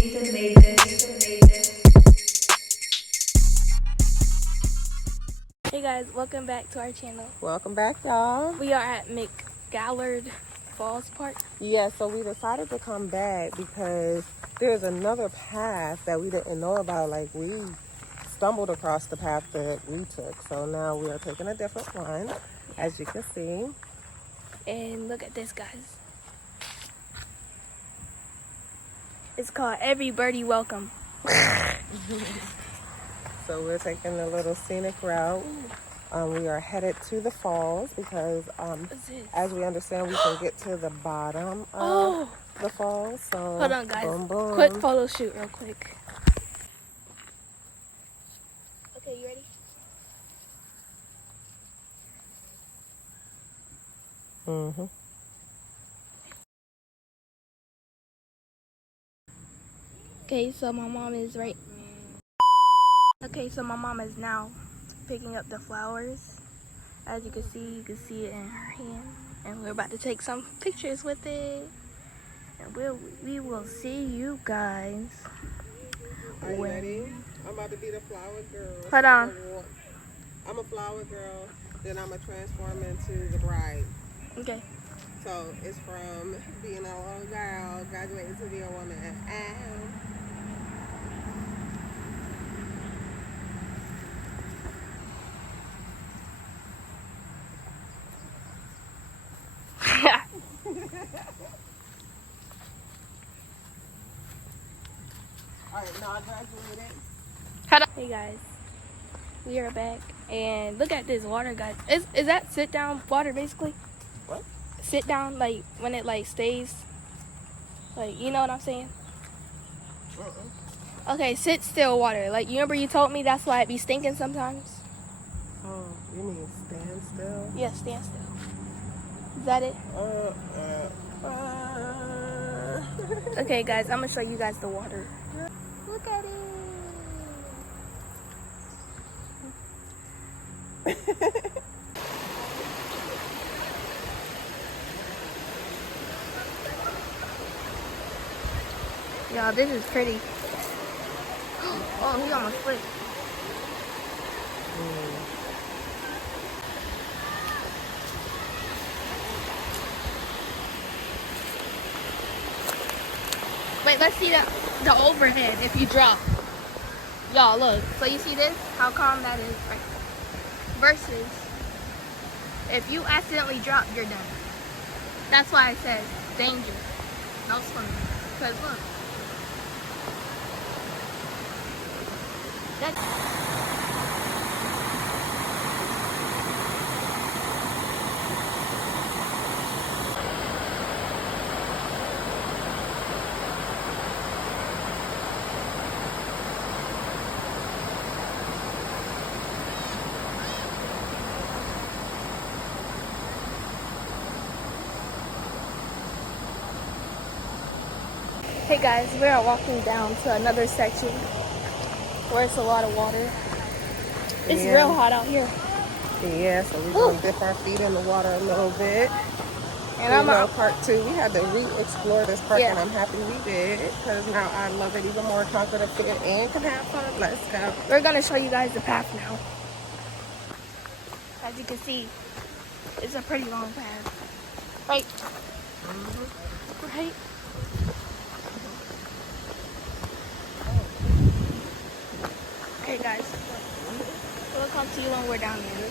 Hey guys, welcome back to our channel. Welcome back, y'all. We are at McGalliard Falls Park. Yeah, so we decided to come back because there's another path that we didn't know about. Like, we stumbled across the path that we took. So now we are taking a different one, as you can see. And look at this, guys. It's called Every Birdie Welcome. So we're taking a little scenic route. We are headed to the falls because, as we understand, we can get to the bottom of the falls. So hold on, guys. Boom, boom. Quick photo shoot real quick. Okay, you ready? Mm-hmm. Okay, so my mom is right. Okay, so my mom is now picking up the flowers. As you can see it in her hand. And we're about to take some pictures with it. And we will see you guys. Are you ready? I'm about to be the flower girl. Hold on. I'm a flower girl, then I'm going to transform into the bride. Okay. So it's from being a little girl, graduating to be a woman. Alright, now I graduated. Hey guys, we are back, and look at this water, guys. Is that sit down water basically? What? Sit down, like when it like stays, like, you know what I'm saying? Okay, sit still water. Like, you remember you told me that's why it be stinking sometimes? Oh, you mean stand still? Yeah, stand still. Is that it? Okay guys, I'm gonna show you guys the water. Look at it. Y'all, this is pretty. Oh, he almost flipped. Wait, let's see the overhead if you drop. Y'all, look. So you see this? How calm that is, right? Versus, if you accidentally drop, you're done. That's why I said danger. No swimming. Because look. That's... Hey guys, we are walking down to another section where it's a lot of water. It's real hot out here. Yeah, so we're going to dip our feet in the water a little bit. And I'm on part 2. We had to re-explore this park, and I'm happy we did, because now I love it even more, conquer the fear, and can have fun. Let's go. We're going to show you guys the path now. As you can see, it's a pretty long path. Right? Right? Okay guys, we'll come to you when we're down there.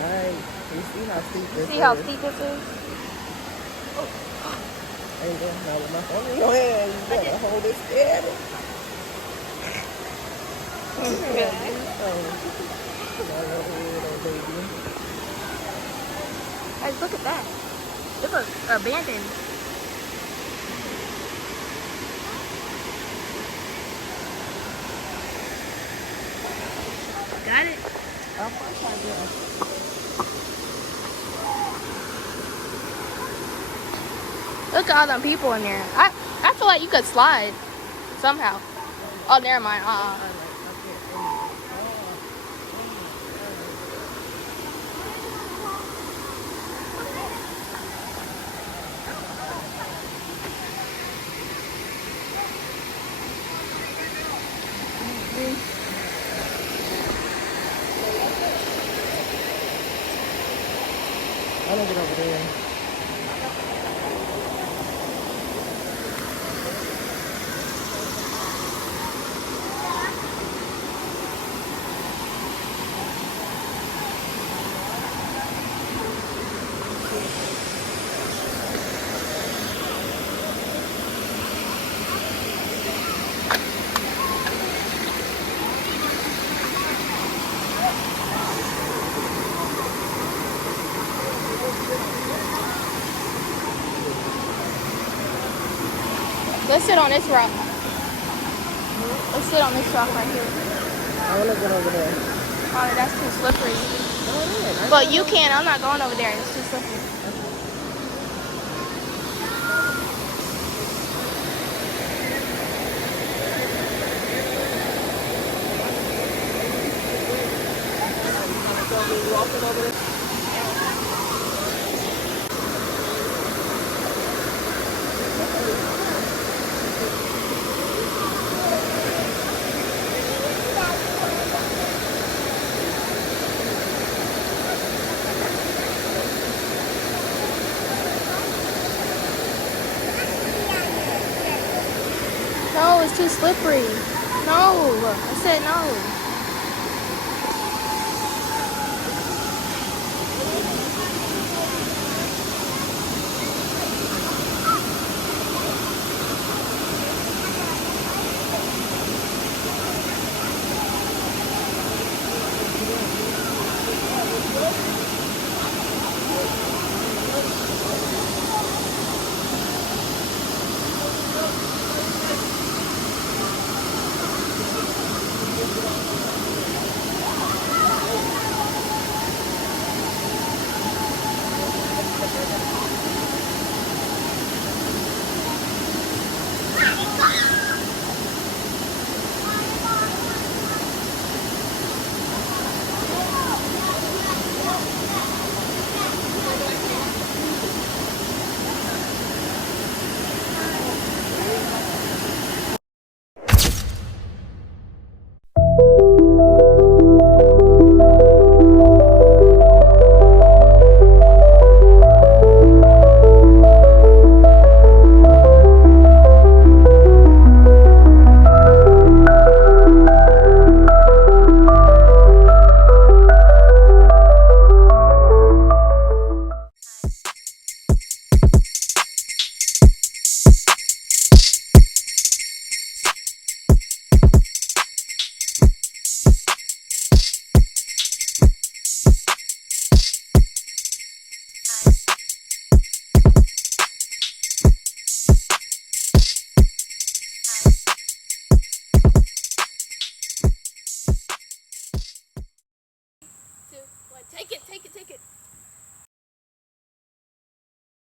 Alright, you see how steep this is? See how steep this is? Ain't going to with my phone in your hand. You better hold it steady. Guys, look at that. It looks abandoned. Got it? Of course I do. Look at all them people in there. I feel like you could slide somehow. Oh, never mind. want to get over there. Let's sit on this rock. Let's sit on this rock right here. I want to get over there. Oh, that's too slippery. Go ahead. But you can. I'm not going over there. It's too slippery. Walking over there. No, it's too slippery. No, I said no.